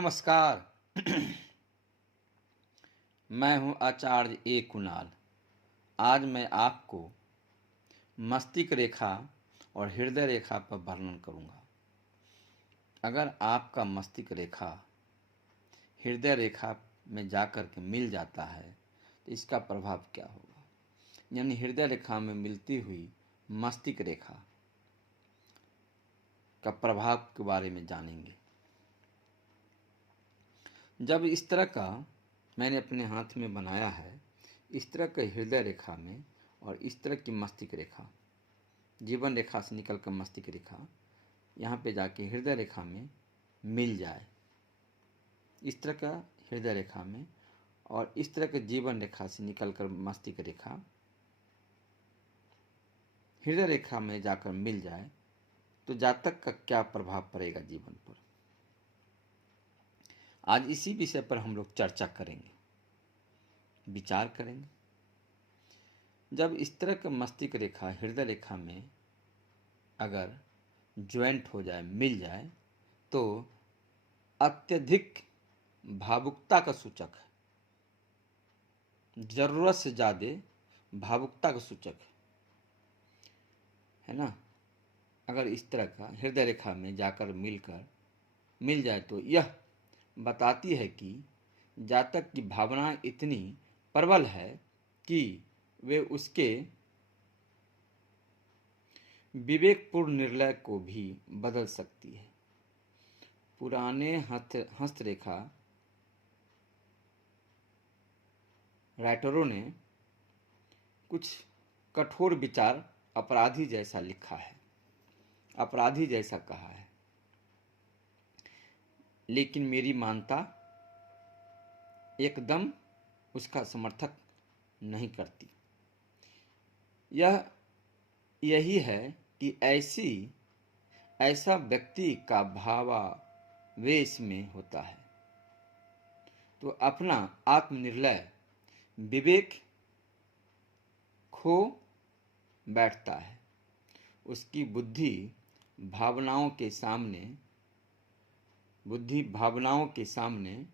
नमस्कार। मैं हूं आचार्य ए कुणाल। आज मैं आपको मस्तिष्क रेखा और हृदय रेखा पर वर्णन करूंगा। अगर आपका मस्तिष्क रेखा हृदय रेखा में जाकर के मिल जाता है तो इसका प्रभाव क्या होगा, यानी हृदय रेखा में मिलती हुई मस्तिष्क रेखा का प्रभाव के बारे में जानेंगे। जब इस तरह का मैंने अपने हाथ में बनाया है, इस तरह के हृदय रेखा में और इस तरह की मस्तिष्क रेखा, जीवन रेखा से निकलकर मस्तिष्क रेखा यहाँ पे जाके हृदय रेखा में मिल जाए, इस तरह का हृदय रेखा में और इस तरह के जीवन रेखा से निकलकर मस्तिष्क रेखा हृदय रेखा में जाकर मिल जाए तो जातक का क्या प्रभाव पड़ेगा जीवन पर। आज इसी विषय पर हम लोग चर्चा करेंगे, विचार करेंगे। जब इस तरह का मस्तिष्क रेखा हृदय रेखा में अगर ज्वाइंट हो जाए, मिल जाए, तो अत्यधिक भावुकता का सूचक है, जरूरत से ज़्यादा भावुकता का सूचक है ना। अगर इस तरह का हृदय रेखा में जाकर मिल जाए तो यह बताती है कि जातक की भावना इतनी प्रबल है कि वे उसके विवेकपूर्ण निर्णय को भी बदल सकती है। पुराने हस्तरेखा राइटरों ने कुछ कठोर विचार अपराधी जैसा लिखा है, अपराधी जैसा कहा है, लेकिन मेरी मानता एकदम उसका समर्थक नहीं करती। यही है कि ऐसा व्यक्ति का भावावेश में होता है तो अपना आत्मनिर्णय विवेक खो बैठता है। उसकी बुद्धि भावनाओं के सामने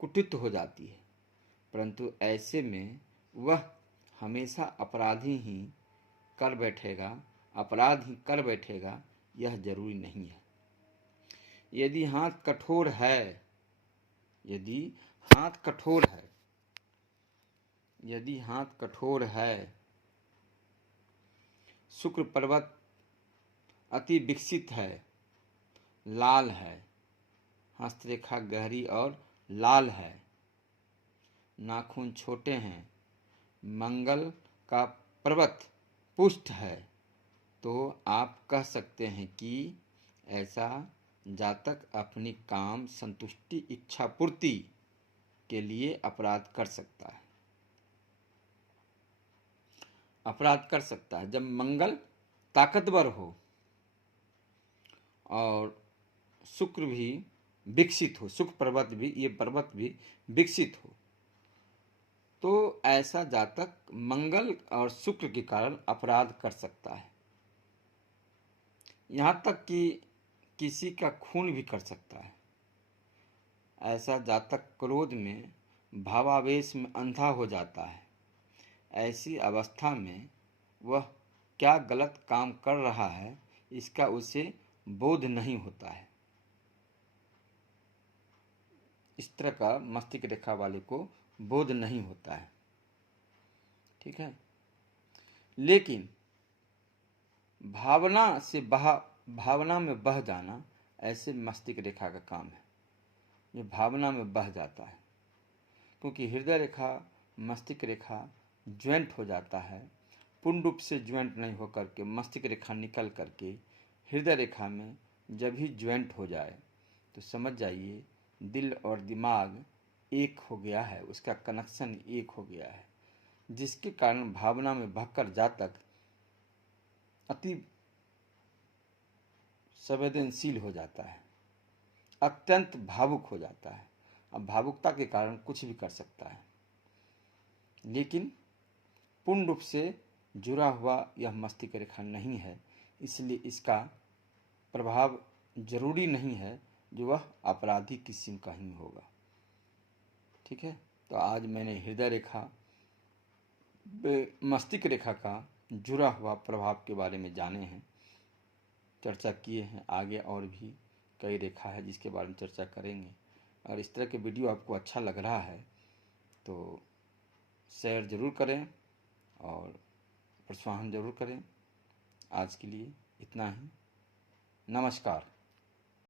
कुटित हो जाती है, परंतु ऐसे में वह हमेशा अपराध ही कर बैठेगा, यह जरूरी नहीं है। यदि हाथ कठोर है, शुक्र पर्वत अति विकसित है, लाल है, हस्तरेखा गहरी और लाल है, नाखून छोटे हैं, मंगल का पर्वत पुष्ट है, तो आप कह सकते हैं कि ऐसा जातक अपनी काम संतुष्टि इच्छा पूर्ति के लिए अपराध कर सकता है। जब मंगल ताकतवर हो और शुक्र भी विकसित हो, ये पर्वत भी विकसित हो, तो ऐसा जातक मंगल और शुक्र के कारण अपराध कर सकता है। यहाँ तक कि किसी का खून भी कर सकता है। ऐसा जातक क्रोध में, भावावेश में अंधा हो जाता है। ऐसी अवस्था में वह क्या गलत काम कर रहा है इसका उसे बोध नहीं होता है। इस तरह का मस्तिष्क रेखा वाले को बोध नहीं होता है, ठीक है। लेकिन भावना में बह जाना ऐसे मस्तिष्क रेखा का काम है। ये भावना में बह जाता है क्योंकि हृदय रेखा मस्तिष्क रेखा ज्वाइंट हो जाता है, पूर्ण रूप से ज्वाइंट नहीं होकर के मस्तिष्क रेखा निकल करके हृदय रेखा में जब ही ज्वाइंट हो जाए तो समझ जाइए दिल और दिमाग एक हो गया है, उसका कनेक्शन एक हो गया है, जिसके कारण भावना में बहकर जातक अति संवेदनशील हो जाता है, अत्यंत भावुक हो जाता है। अब भावुकता के कारण कुछ भी कर सकता है, लेकिन पूर्ण रूप से जुड़ा हुआ यह मस्तिष्क रेखा नहीं है, इसलिए इसका प्रभाव जरूरी नहीं है जो वह आपराधिक किस्म का ही होगा। ठीक है, तो आज मैंने हृदय रेखा मस्तिष्क रेखा का जुड़ा हुआ प्रभाव के बारे में जाने हैं, चर्चा किए हैं। आगे और भी कई रेखा है जिसके बारे में चर्चा करेंगे। और इस तरह के वीडियो आपको अच्छा लग रहा है तो शेयर ज़रूर करें और प्रोत्साहन ज़रूर करें। आज के लिए इतना ही। नमस्कार।